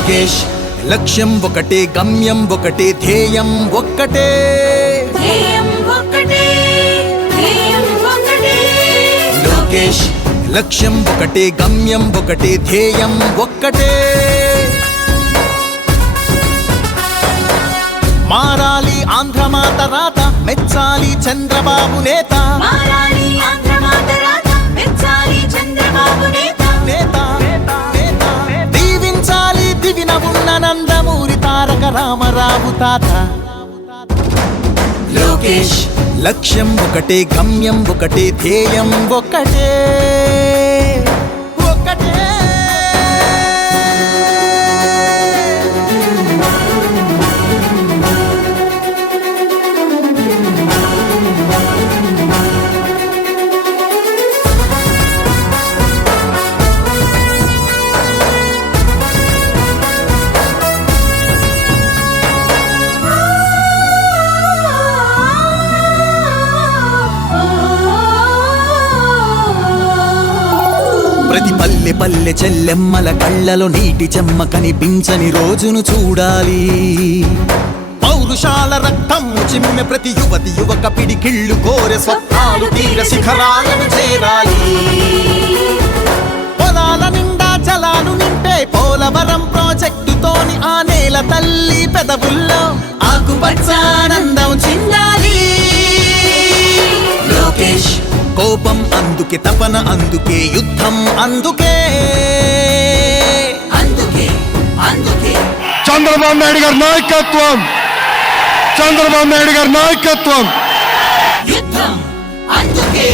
లోకేష్ లక్ష్యం ఒకటే గమ్యం ఒకటే ధ్యేయం ఒక్కటే లోకేష్ లక్ష్యం ఒకటే గమ్యం ఒకటే ధ్యేయం ఒక్కటే మారాలి ఆంధ్రమాత రాత మెచ్చాలి చంద్రబాబు నేత దీవించాలి దివిన ఉన్న నందమూరి తారక రామారావు తాత లోకేష్ లక్ష్యం ఒకటే గమ్యం ఒకటే ధ్యేయం ఒకటే ఒకటే ప్రతి పల్లె పల్లె చెల్లెమ్మల కళ్ళలో నీటి చెమ్మ కనిపించని రోజును చూడాలి పౌరుషాల రక్తము చిమ్మె ప్రతి యువతి యువక పిడికిళ్ళు కోరె స్వప్నాలు తీర శిఖరాలను చేరాలి పొలాల నిండా జలాలు నింపే పోలవరం ప్రాజెక్టుతోని ఆ నేల తల్లి పెదవుల్లో ఆకుపచ్చానందం చిందాలి లోకేష్ కోపం అందుకే తపన అందుకే యుద్ధం అందుకే అందుకే అందుకే చంద్రబాబు నాయుడు గారి నాయకత్వం చంద్రబాబు నాయుడు గారి నాయకత్వం యుద్ధం అందుకే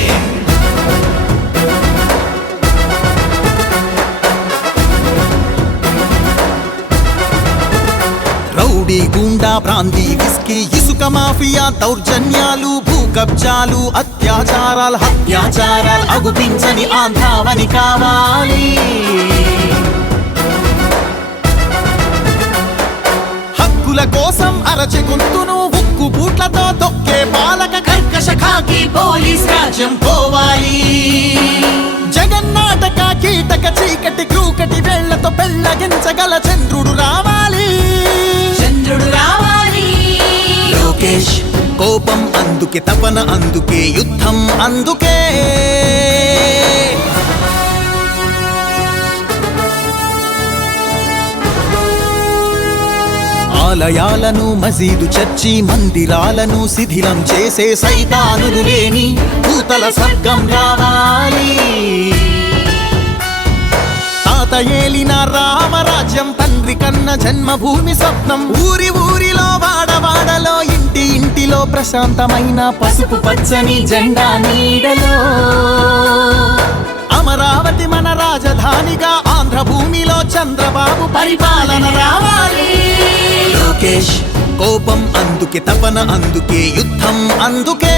రౌడీ గూండా ప్రాంతీ విస్కీ ఇసుక మాఫియా దౌర్జన్యాలు భూ కబ్జాలు అత్యాచారాలు హత్యాచారాలు అగుపించని ఆంధ్రావని కావాలి హక్కుల కోసం అరచె గొంతును ఉక్కు బూట్లతో తొక్కే పాలక కర్కశ ఖాకీ పోలీస్ రాజ్యం పోవాలి జగన్నాటక కీటక చీకటి క్రూకటి వేళ్లతో పెళ్ళగించగల చంద్రుడు రావాలి చంద్రుడు రావాలి లోకేష్ కోపం అందుకే తపన అందుకే యుద్ధం అందుకే ఆలయాలను మసీదు చర్చి మందిరాలను శిథిలం చేసే సైతానులు లేని భూతల స్వర్గం రావాలి తాత ఏలిన రామరాజ్యం తండ్రి కన్న జన్మభూమి స్వప్నం ఊరి ఊరిలో వాడవాడలో ఇంటి ఇంటిలో ప్రశాంతమైన పసుపు పచ్చని జెండా నీడలో అమరావతి మన రాజధానిగా ఆంధ్ర భూమిలో చంద్రబాబు పరిపాలన రావాలి లోకేష్ కోపం అందుకే తపన అందుకే యుద్ధం అందుకే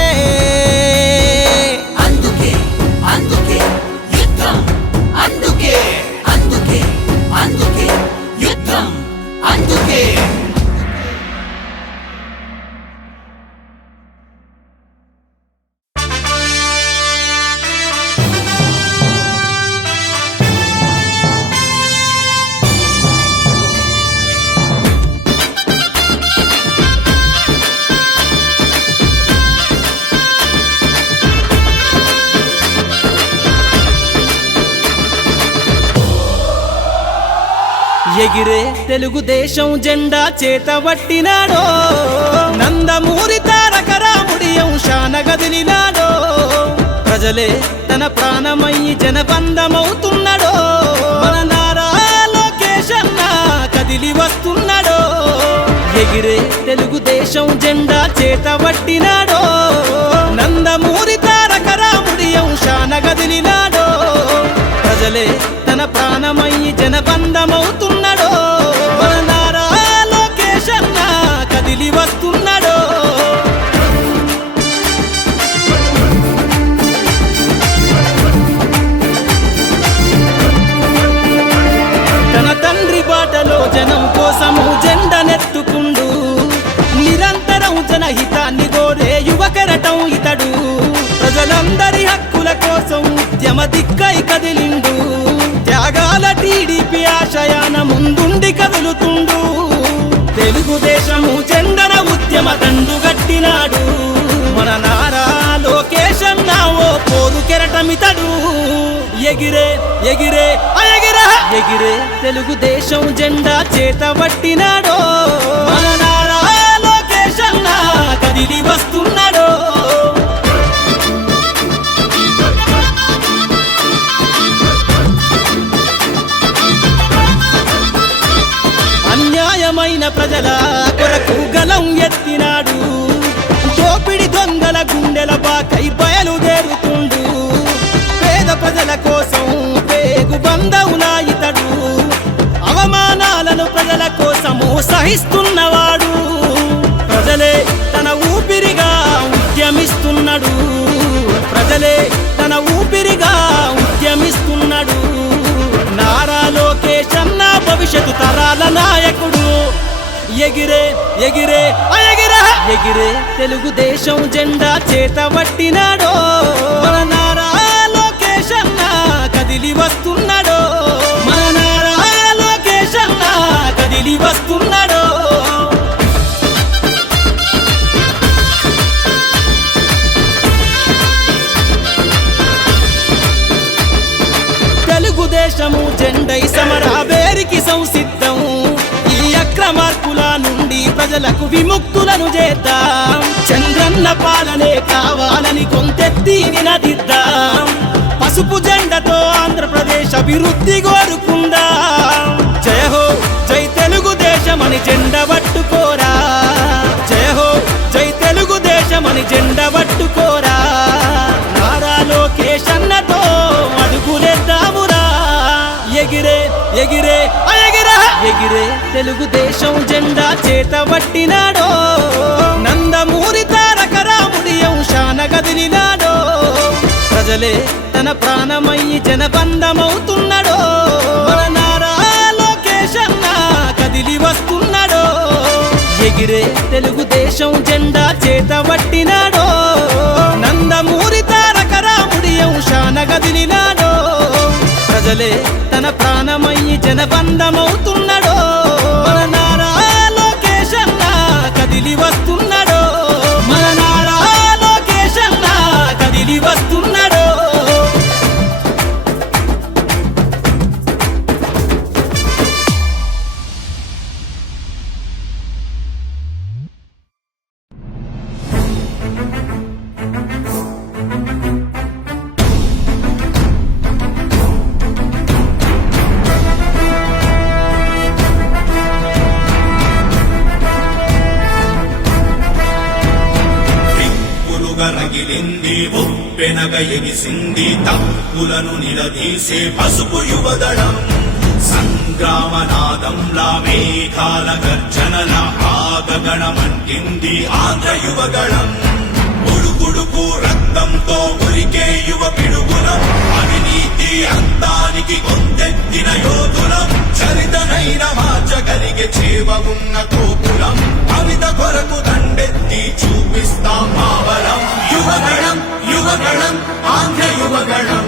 అందుకే అందుకే యుద్ధం అందుకే అందుకే అందుకే యుద్ధం అందుకే ఎగిరే తెలుగుదేశం జెండా చేతబట్టినాడో నందమూరి తారక రాముడి అంశాన గదిలినాడో ప్రజలే తన ప్రాణమయ్యి జనబంధమవుతున్నాడో మన నారా లోకేష్ అన్న కదిలి వస్తున్నాడో ఎగిరే తెలుగుదేశం జెండా చేతబట్టినాడో నందమూరి తారక రాముడి అంశాన గదిలినాడో ప్రజలే తన ప్రాణమయ్యి జనబంధమవుతున్నాడో మన నారా లోకేష్ అన్న కదిలి వస్తున్నాడో తన తండ్రి బాటలో జనం కోసము జెండనెత్తుకుండు నిరంతరం జనహితాన్ని కోరే యువకరటం ఇతడు ప్రజలందరి హక్కుల కోసం ఉద్యమ దిక్కై కదిలిండు త్యాగాల టీడీపీ ఆశయ దేశము జెండన ఉద్యమ దండుగట్టినాడు మన నారా లోకేశన్న ఓ పోరు కెరటమితడు ఎగిరే ఎగిరే ఎగిరే ఎగిరే తెలుగుదేశం జెండా చేత పట్టినాడో మన నారా లోకేశన్న కదిలి వస్తున్నాడో అన్యాయమైన ప్రజల కొరకు గలం ఎత్తినాడు దోపిడి దొంగల గుండెల బాకై బయలుదేరుతుండు పేద ప్రజల కోసం పేగు బంధవులా ఇతడు అవమానాలను ప్రజల కోసము సహిస్తున్నవాడు ప్రజలే తన ఊపిరిగా ఉద్యమిస్తున్నాడు ప్రజలే తన ఊపిరిగా ఉద్యమిస్తున్నాడు నారా లోకేశన్న భవిష్యత్తు తరాల నాయకుడు ఎగిరే ఎగిరే ఎగిరే ఎగిరే తెలుగుదేశం జెండా చేత పట్టినాడో మన నారా లోకేశన్న కదిలి వస్తున్నాడో మన నారా లోకేశన్న కదిలి వస్తున్నాడో తెలుగుదేశము జెండై సమరావేరికి సంసిద్ధం ఈ అక్రమార్కుల నుండి ప్రజలకు విముక్తులను చేద్దాం చంద్రన్న పాలనే కావాలని కొంతెత్తి నినదిద్దాం పసుపు జెండతో ఆంధ్రప్రదేశ్ అభివృద్ధి కోరుకుందాం జయ హో జై తెలుగుదేశమని జెండ పట్టుకోరా జయ హో జై తెలుగుదేశమని జెండ పట్టుకోరా నారా లోకేశన్నతో అడుగులేద్దామురా ఎగిరే ఎగిరే ఎగిరే ఎగిరే తెలుగుదేశం జెండా చేత పట్టినాడో నందమూరి తారక రాముడి అంశాన కదిలినాడో ప్రజలే తన ప్రాణమయ్యి జనబంధమవుతున్నాడో మన నారా లోకేశన్న కదిలి వస్తున్నాడో ఎగిరే తెలుగుదేశం జెండా చేత పట్టినాడో నందమూరి తారక రాముడి అంశాన కదిలినాడో ప్రజలే తన ప్రాణమయ్యి జనబంధమవుతున్నాడో మన నారా లోకేశన్న కదిలి వస్తున్నాడో మన నారా లోకేశన్న కదిలి వస్తున్నాడో రగిలింది ఉప్పెనగ ఎగిసింది తప్పులను నిలదీసే పసుపు యువదళం సంగ్రామనాదంలా మేఘాల గర్జనల ఆగగణమంటింది ఆంధ్ర యువగళం ఉడుకుడుకు రక్తంతో ఉరికే యువ పిడుగులం అవినీతి అంతానికి గొంతెత్తిన యోధులం చరితనైన మార్చగలిగే చేవ ఉన్న కోపులం అమిత కొరకు దండెత్తి చూపిస్తాం మావలం యువగళం యువగళం ఆంధ్ర యువగళం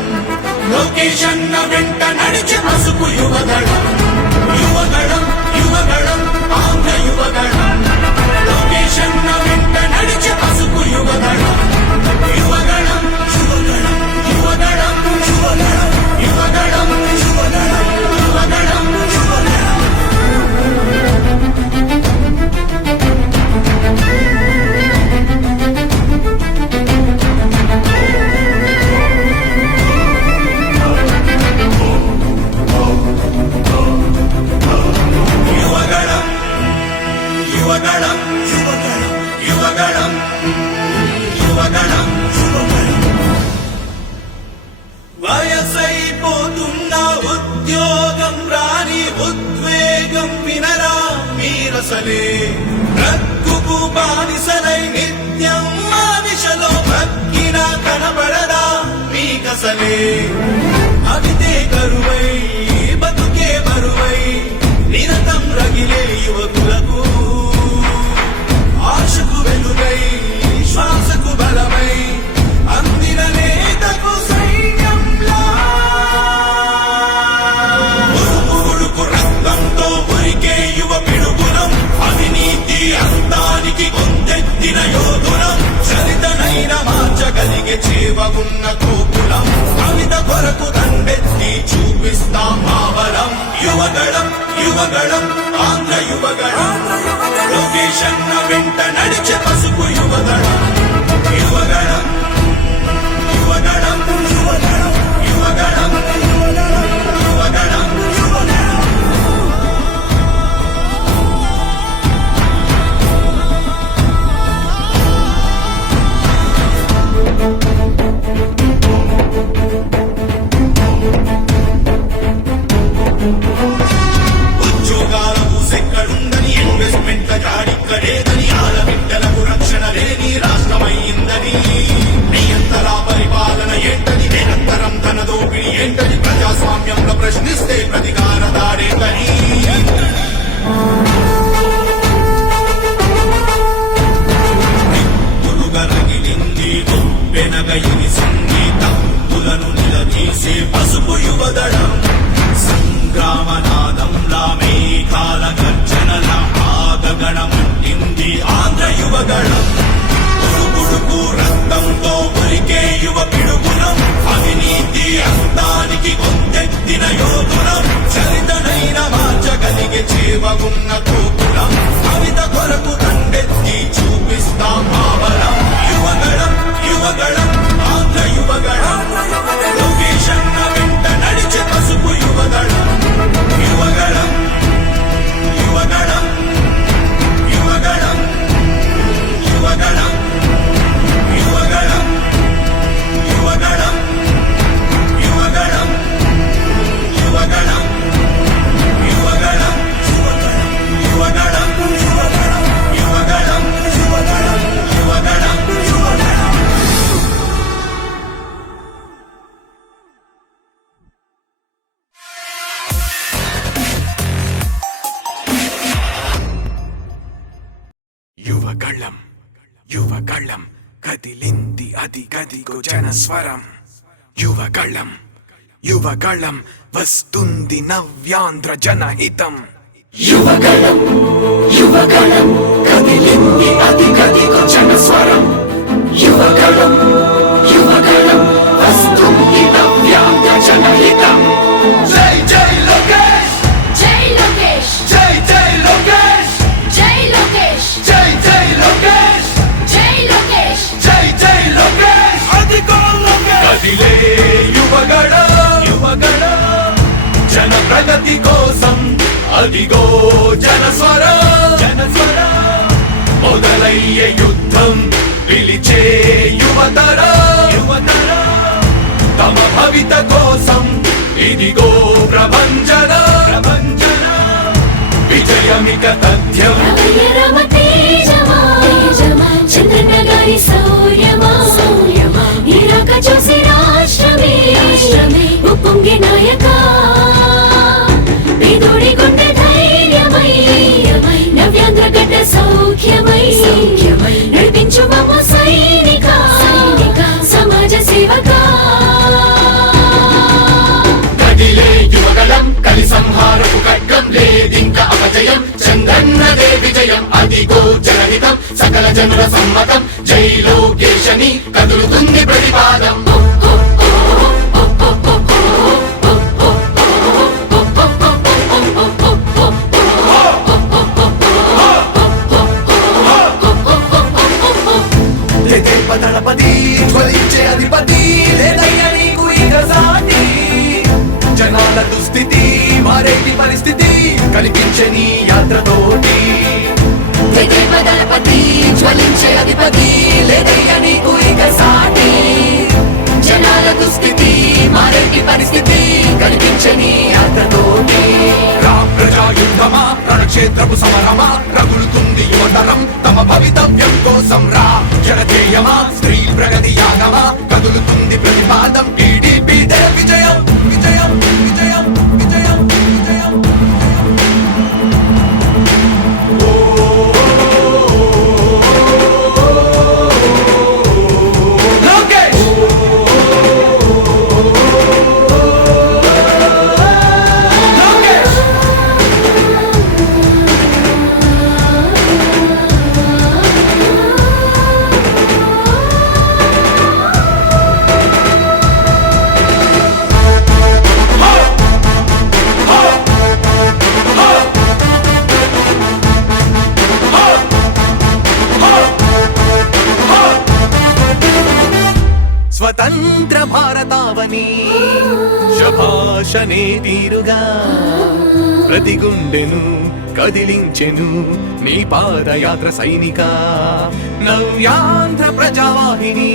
లోకేశన్న వెంట నడిచి పసుపు యువగళం యువగళం యువగళం ఆంధ్ర యువగళం లోకేశన్న వెంట నడిచి పసుపు యువగళం యువగళం యువగళం యువగళం యువగళం యువగళం యువగళం యువగళం యువగళం వయసైపోతున్న ఉద్యోగం రాని ఉద్వేగం వినరా మీరసలే రక్కుకు బానిసలై నిత్యం మానిషలో భక్కిన కనబడరా మీకసలే అవితే కరువై బతుకే బరువై నిరతం రగిలే యువకులకు ఆశకు వెలుగై శ్వాసకు బలమై అందిన నేతకు సైన్యంలా ఉడుకు రక్తంతో ఉరికే యువ పిడుగులం అవినీతి కలిగే చేవగున్న కోకులం కవిత కొరకు దండెత్తి చూపిస్తాం మావరం యువగళం యువగళం ఆంధ్ర యువగళం లొకేషన్ వెంట నడిచే పసుపు యువగళం యువగళం యువగళం యువగళం యువగళం యువగళం ఉద్యోగాల ఊసెక్కడుందని ఇన్వెస్ట్మెంట్ల జాడిక్కడేదని ఆడబిడ్డలకు రక్షణ లేని రాష్ట్రమైందని నియంతర పరిపాలన ఏంటని నిరంతరం ధన దోపిడీ ఏంటని ప్రజాస్వామ్యంలో ప్రశ్నిస్తే ప్రతికార దాడేంటని మురుగరగిలింది వెనగయిని సంగీతం తులను నిలదీసే పసుపు యువదళం సంగ్రామనాదంలా మేఘాల గర్జనల ఆగగణమంటింది ఆంధ్ర యువగళం ఉడుకు రక్తంతో ఉరికే యువ పిడుగులం అవినీతి అంతానికి కొంతెత్తిన యోధులం చరితనైన మార్చగలిగే చేవగున్న కోకులం కవిత కొరకు దండెత్తి చూపిస్తాం మావరం యువగళం యువగళం ఆంధ్ర యువగళం లొకేషన్ వెంట నడిచే పసుపు యువగళం యువగళం యువగళం యువగళం యువగళం యువగళం యువగళం యువగళం యువగళం యువగళం యువగళం యువగళం యువగళం యువగళం యువగళం యువగళం కదిలింది అది గదిగో జనస్వరం యువగళం యువగళం వస్తుంది నవ్యాంధ్ర జనహితం యువగళం యువగళం కదిలింది అది గదిగో జనస్వరం యువగళం యువగళం వస్తుంది నవ్యాంధ్ర జనహితం జై జై లోకేష్ జై లోకేష్ జై జై లోకేష్ జై లోకేష్ జై జై లోకేష్ జై లోకేష్ జై జై లోకేష్ అధికో లోకేష్ కదిలే యువగళ యువగళ జన ప్రగతి కోసం అదిగో జనస్వర జనస్వర మొదలయ్యే యుద్ధం పిలిచే యువతర యువతర తమ భవిత కోసం ఇదిగో ప్రభంజన ప్రభంజన విజయమిక తథ్యం రమయ రమ తేజమా చంద్రన్న గారి శౌర్యమా నీరాక చూసి రాష్ట్రమే ఉప్పొంగే నాయక పేదోడి గుండె ధైర్యమై నవ్యాంధ్ర గడ్డ సౌఖ్యమై నడిపించు మమ్మ సైనిక సమాజ సేవక కదిలే యువగళం కలి సంహారపు ఖడ్గం లేదింక అపజయం చంద్రన్నదే విజయం అదిగో జనహితం సకల జనుల సమ్మతం జై లోకేశని కదులుతుంది ప్రతిపాదం దళపతి జ్వలించే అధిపతి లేదయ్య నీకు ఇక సాటి జనాల దుస్థితి మారేటి పరిస్థితి కల్పించే నీ యాత్రతోటి దళపతి జ్వలించే అధిపతి లేదయ్య నీకు ఇక సాటి జనాల దుస్థితి మారేటి పరిస్థితి కల్పించే నీ యాత్రతోటి రా ప్రజాయుద్ధమా రణక్షేత్రపు సమరమా రగులుతుంది యువతరం తమ భవితవ్యం కోసం రా జనజేయమా స్త్రీ ప్రగతి యాగమా కదులుతుంది ప్రతిపాదం టీడీపీ విజయం విజయం విజయం విజయం విజయం లోకేష్ లోకేష్ స్వతంత్ర భారతావని శభాషనే తీరుగా ప్రతి గుండెను కదిలించెను నీ పాదయాత్ర సైనిక నవ్యాంధ్ర ప్రజావాహిని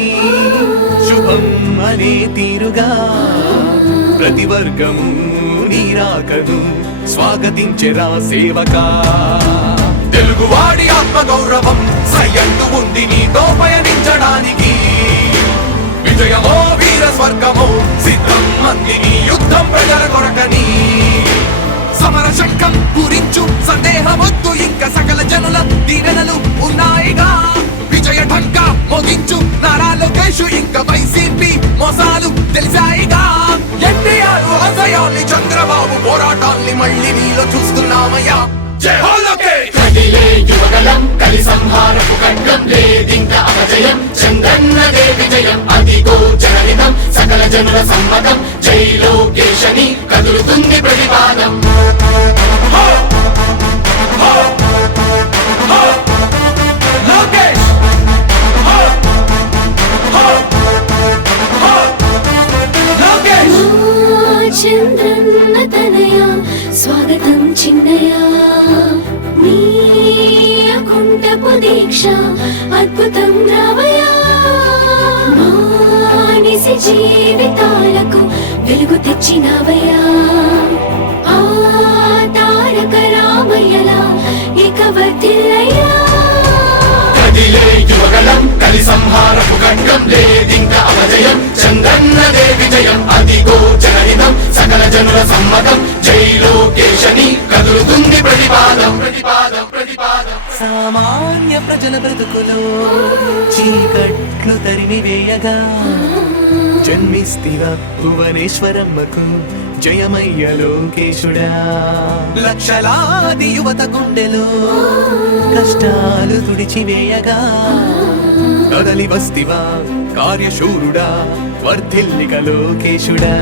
శుభం అనే తీరుగా ప్రతి వర్గము నీరాకను స్వాగతించెరా సేవకా తెలుగువాడి ఆత్మగౌరవం సయ్యంటూ ఉంది నీతో పయనించడానికి విజయమో వీర స్వర్గమో సిద్ధం మందిని యుద్ధం ప్రజల కొరకని సమర శంఖం పూరించు సందేహమొద్దు ఇంకా సకల జనుల దీవెనలు ఉన్నాయిగా విజయ ఢంక మోగించు నారా లోకేషు ఇంకా వైసీపీ మోసాలు తెలిసాయిగా ఎన్టీఆర్ ఆశయాల్ని చంద్రబాబు పోరాటాల్ని మళ్ళీ నీలో చూస్తున్నామయ్యా జై హో లోకేష్ కదిలే యువగలం కలి సంహారపు ఖడ్గం లేదింక అపజయం చంద్రన్నదే విజయం అదిగో జనహితం సకల జనుల సమ్మతం జై లోకేశని కదులుతుంది ప్రతిపాదం లోకేష్ లోకేష్ చంద్రన్న తనయ స్వాగతం చిన్నయ నీ అకుంఠపు దీక్ష అద్భుతం రావయ మానిసి జీవితాలకు వెలుగు తెచ్చినవయ్యా ఆ తారక రామయ్యలా ఇక వర్ధిల్లయ్యా కదిలే యువగలం కలి సంహారపు ఖడ్గం లేదింక అపజయం చంద్రన్నదే విజయం అదిగో జనహితం సకల జనుల సమ్మతం జై లోకేశని కదులుతుంది ప్రతిపాదం ప్రతిపాదం ప్రతిపాదం సామాన్య ప్రజల బ్రతుకులో చీకట్లు తరిమి వేయగా జన్మిస్తివా భువనేశ్వరమ్మకు జయమయ్య లోకేశుడా లక్షలాది యువత గుండెలో కష్టాలు తుడిచివేయగా కదలి వస్తివా కార్యశూరుడా వర్ధిల్లిక లోకేశుడా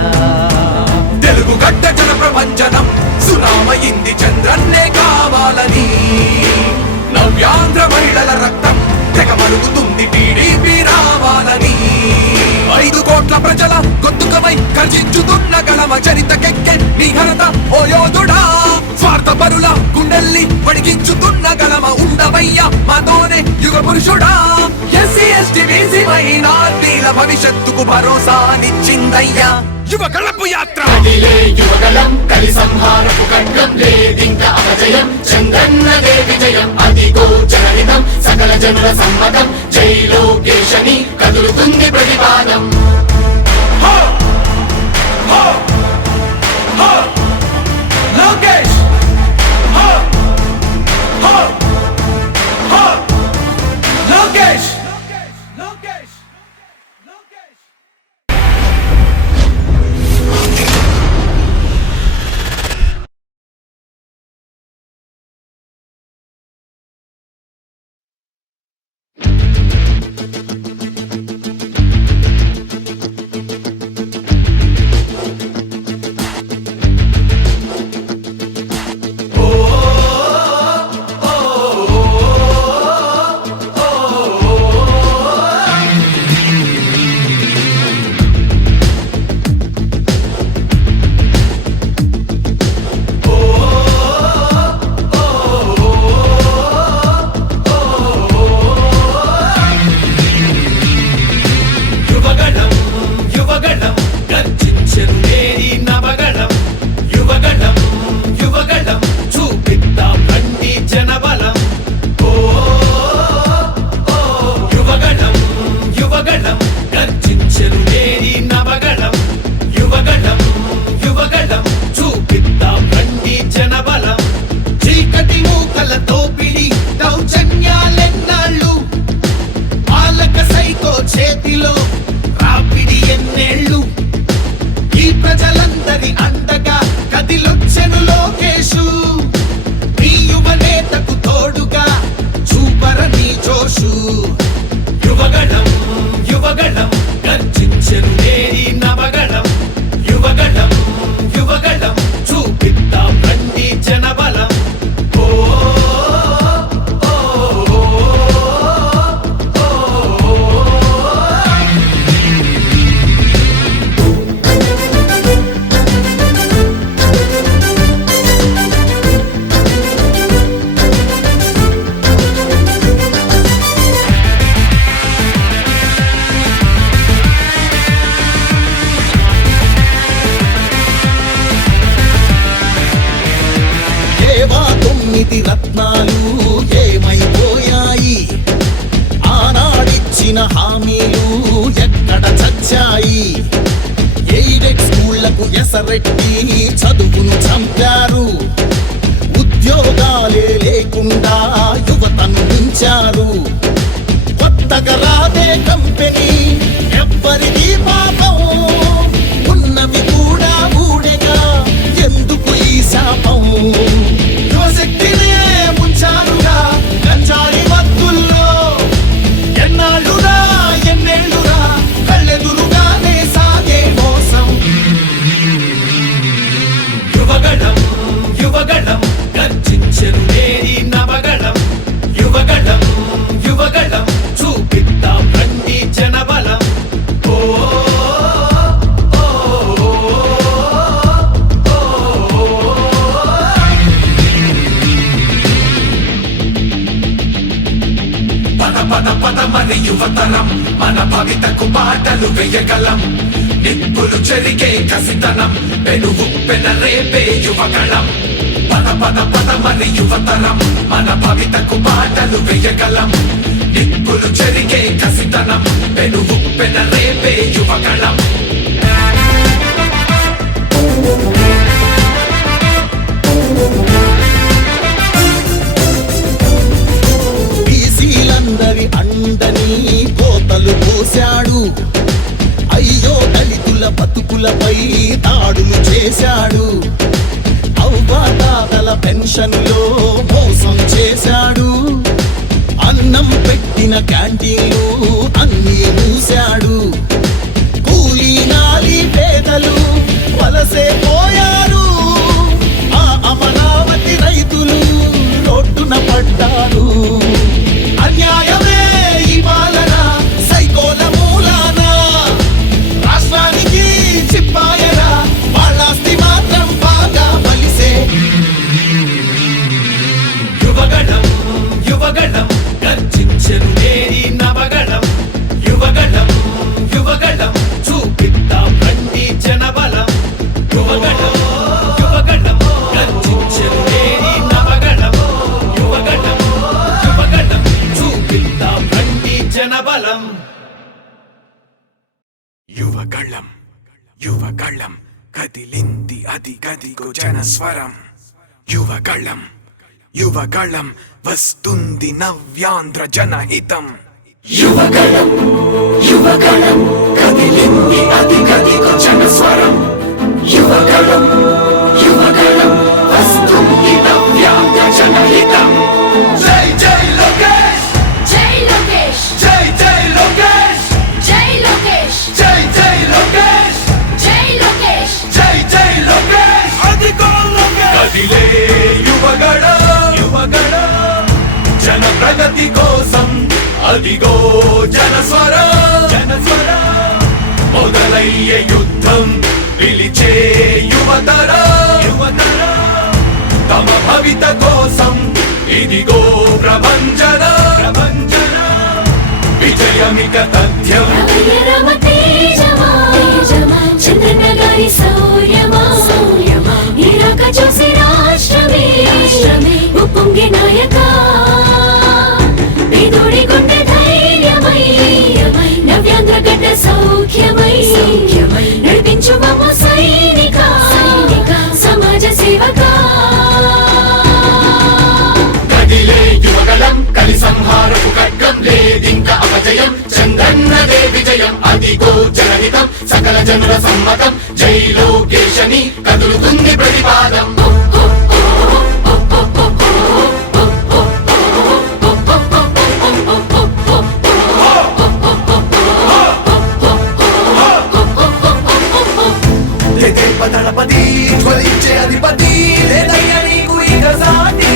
తెలుగు గడ్డ జన ప్రపంచనం సునామయింది చంద్రన్నే కావాలని నవ్యాంధ్ర మహిళల రక్తం తెగమరుగుతుంది టీడీపీ రావాలని 5 కోట్ల ప్రజల గొంతుకమై గర్జించుతున్న గళమ చరితకెక్కె నీ ఘనత ఓ యోధుడా స్వార్థ పరుల గుండెల్ని వడిగించుతున్న గళమ ఉండవయ్యా మాతోనే యుగ పురుషుడా ఎస్సీ ఎస్టీ బీసీ మైనార్టీల భవిష్యత్తుకు భరోసానిచ్చిందయ్యా యువ గళపు యాత్ర కదిలే యువగలం కలి సంహారపు ఖడ్గం లేదింక అపజయం చంద్రన్నదే విజయం అదిగో జనహితం సకల జనుల సమ్మతం జై లోకేశని కదులుతుంది ప్రతిపాదం లోకేష్ లోకేష్ లోకేష్ లోకేష్ జాతి రత్నాలు ఏమైపోయాయి ఆనాడిచ్చిన హామీలు ఎక్కడ చచ్చాయి ఎయిడెడ్ స్కూళ్లకు ఎసరెట్టి చదువును చంపారు ఉద్యోగాలే లేకుండా యువతను మించారు కొత్తగా రాదే కంపెనీ ఎవ్వరిది పాపం ఉన్నవి కూడా ఊడెగా ఎందుకు ఈ శాపం యువశక్తినే ముంచారుగా గంజాయి మత్తుల్లో ఎన్నాళ్ళురా ఎన్నేళ్ళురా కళ్ళెదురుగానే సాగే మోసం యువగళం యువగళం గర్జించెను నేరి నవగళం యువగళం యువగళం చూపిద్దాం రండి జనబలం ఓ పద పద పద మరి యువతరం మన భవితకు పాటలు వేయగలం నిప్పులు చెరిగే కసితనం పెనుగు పెనరేపే యువగళం పద పద పద మరి యువతరం మన భవితకు పాటలు వేయగలం నిప్పులు చెరిగే కసితనం పెనుగు పెనరేపే యువగళం బీసీలందరి అండని కోతలు పోశాడు అయ్యో దళితుల బతుకులపై దాడులు చేశాడు అవ్వాతాతల పెన్షన్లో మోసం చేశాడు అన్నం పెట్టిన క్యాంటీన్లు అన్నీ మూశాడు కూలీ నాలి పేదలు వలసే పోయారు ఆ అమరావతి రైతులు రోడ్డున పడ్డారు అన్యాయమే ఈ పాలన సైకోల మూలాన రాష్ట్రానికి చిప్పాయరా వాళ్ళాస్తి మాత్రం బాగా బలిసే యువగళం యువగళం గర్జించెను నేరి నవగళం యువగళం యువగళం చూపిద్దాం రండి జనబలం యువగళం యువగళం గర్జించెను నేరి నవగళం యువగళం యువగళం చూపిద్దాం రండి జనబలం యువగళం యువగళం కదిలింది అది గదిగో జనస్వరం యువగళం యువగళం వస్తుంది నవ్యాంధ్ర జనహితం యువగళం యువగళం కదిలింది అది గదిగో జనస్వరం యువగళం యువగళం వస్తుంది నవ్యాంధ్ర జనహితం జై జై లోకేష్ జై లోకేష్ జై జై లోకేష్ జై లోకేష్ జై జై లోకేష్ జై లోకేష్ జై జై లోకేష్ అదిగో లోకేష్ కదిలే యువగళం యువగళం జన ప్రగతి కోసం అదిగో జనస్వరం జనస్వరం మొదలయ్యే యుద్ధం పిలిచే యువతరం యువతరం తమ భవిత కోసం ఇదిగో ప్రభంజనం ప్రభంజనం విజయమిక తథ్యం రమయ రమ తేజమా చంద్రన్న గారి శౌర్యమా నీరాక చూసి రాష్ట్రమే ఉప్పొంగే నాయక పేదోడి గుండె ధైర్యమై నవ్యాంధ్ర గడ్డ సౌఖ్యమై నడిపించు మమ్మ సైనిక సమాజ సేవక కదిలే యువగళం కలి సంహారపు ఖడ్గం లేదింక అపజయం చంద్రన్నదే విజయం అదిగో జనహితం సకల జనుల సమ్మతం జై లోకేశని కదులుతుంది ప్రతిపాదం దళపతి జ్వలించే అధిపతి లేదయ్య నీకు ఇక సాటి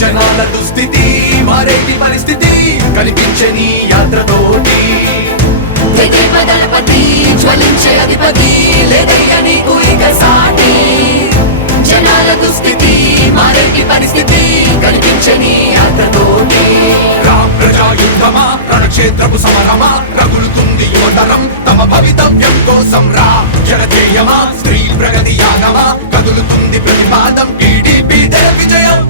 జనాల దుస్థితి మారేటి పరిస్థితి కనిపించే నీ యాత్రతోటి దళపతి జ్వలించే అధిపతి లేదయ్య నీకు ఇక సాటి జనాల దుస్థితి మారేటి పరిస్థితి కనిపించని యాత్రతోటి ప్రజాయుద్ధమా రణక్షేత్రపు సమరమా రగులుతుంది యువతరం తమ భవితవ్యం కోసం రా జనజేయమా స్త్రీ ప్రగతి యాగమా కదులుతుంది ప్రతిపాదం టీడీపీ విజయం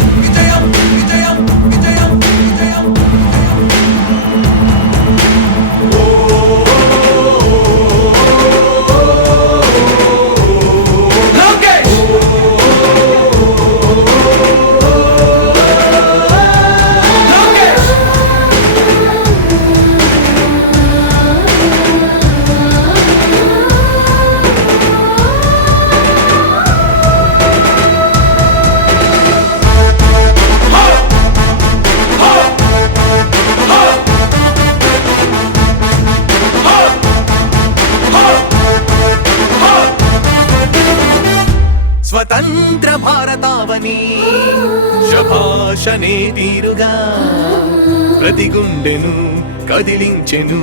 భారతావని శభాషనే తీరుగా ప్రతి గుండెను కదిలించెను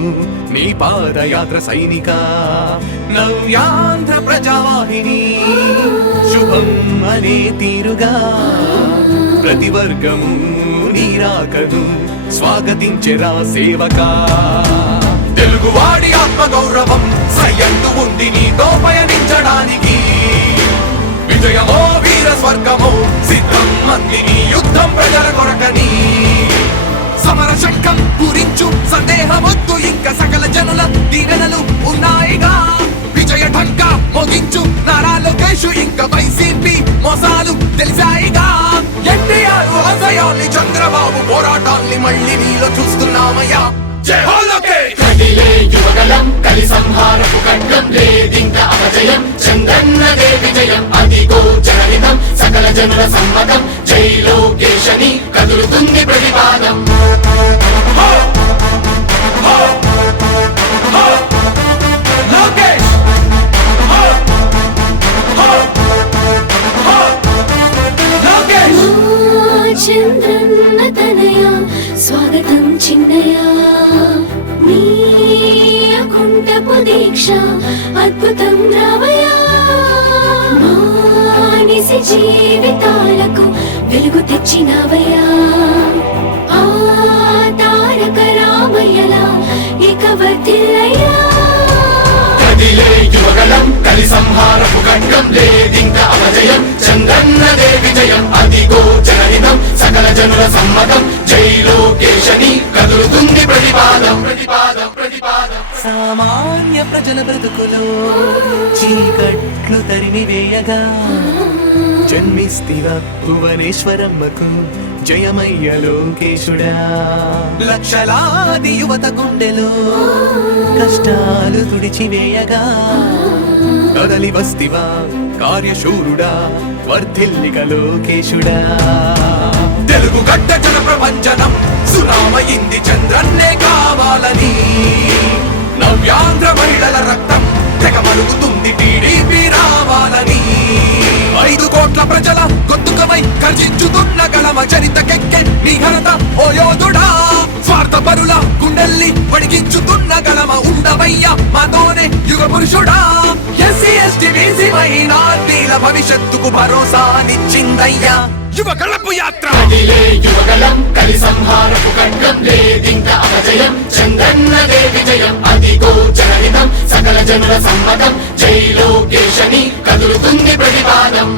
నీ పాదయాత్ర సైనిక నవ్యాంధ్ర ప్రజావాహిని శుభం అనే తీరుగా ప్రతి వర్గము నీరాకను స్వాగతించెరా సేవకా తెలుగువాడి ఆత్మగౌరవం సయ్యందు ఉంది నీతో పయనించడానికి విజయమో వీర స్వర్గమో సిద్ధం మందిని యుద్ధం ప్రజల కొరకని సమర శంఖం పూరించు సందేహమొద్దు ఇంకా సకల జనుల దీవెనలు ఉన్నాయిగా విజయ ఢంకా మోగించు నారా లోకేష్ ఇంకా వైసీపీ మోసాలు తెలిసాయిగా ఎన్టీఆర్ ఆశయాల్ని చంద్రబాబు పోరాటాల్ని మళ్ళీ నీలో చూస్తున్నామయ్యా జై హో లోకేష్ కదిలే యువగలం కలి సంహారపు ఖడ్గం లేదింక అపజయం చంద్రన్నదే విజయం అదిగో జనహితం సకల జనుల సమ్మతం జై లోకేశని కదులుతుంది ప్రతిపాదం లోకేష్ లోకేష్ చంద్రన్న తనయ స్వాగతం చిన్నయ నీ అకుంఠపు దీక్ష అద్భుతం రావయ మానిసి జీవితాలకు వెలుగు తెచ్చినవయ్యా ఆ తారక రామయ్యలా ఇక వర్ధిల్లయ్యా కదిలే యువగలం కలి సంహారపు ఖడ్గం లేదింక అపజయం చంద్రన్నదే విజయం అదిగో జనహితం సకల జనుల సమ్మతం జై లోకేశని కదులుతుంది ప్రతిపాదం ప్రతిపాదం ప్రతిపాదం సామాన్య ప్రజల బ్రతుకులో చీకట్లు తరిమి వేయగా జన్మిస్తివా భువనేశ్వరమ్మకు జయమయ్య లోకేశుడా లక్షలాది యువత గుండెలో కష్టాలు తుడిచివేయగా కదలి వస్తివా కార్యశూరుడా వర్ధిల్లిక లోకేశుడా తెలుగు గడ్డ జన ప్రపంచనం సునామయింది చంద్రన్నే కావాలని నవ్యాంధ్ర మహిళల రక్తం తెగమలుగుతుంది టీడీపీ రావాలని 5 కోట్ల ప్రజల గొంతుకమై గర్జించుతున్న గళమ చరితకెక్కే నీ ఘనత ఓ యోధుడా స్వార్థ పరుల గుండెల్ని వడిగించుతున్న గళమ ఉండవయ్యా మాతోనే యుగ పురుషుడా ఎస్సీ ఎస్టీ బీసీ మైనార్టీల భవిష్యత్తుకు భరోసానిచ్చిందయ్యా యువ గళపు యాత్ర కదిలే యువగలం కలి సంహారపు ఖడ్గం లేదింక అపజయం చంద్రన్నదే విజయం అదిగో జనహితం సకల జనుల సమ్మతం జై లోకేశని కదులుతుంది ప్రతిపాదం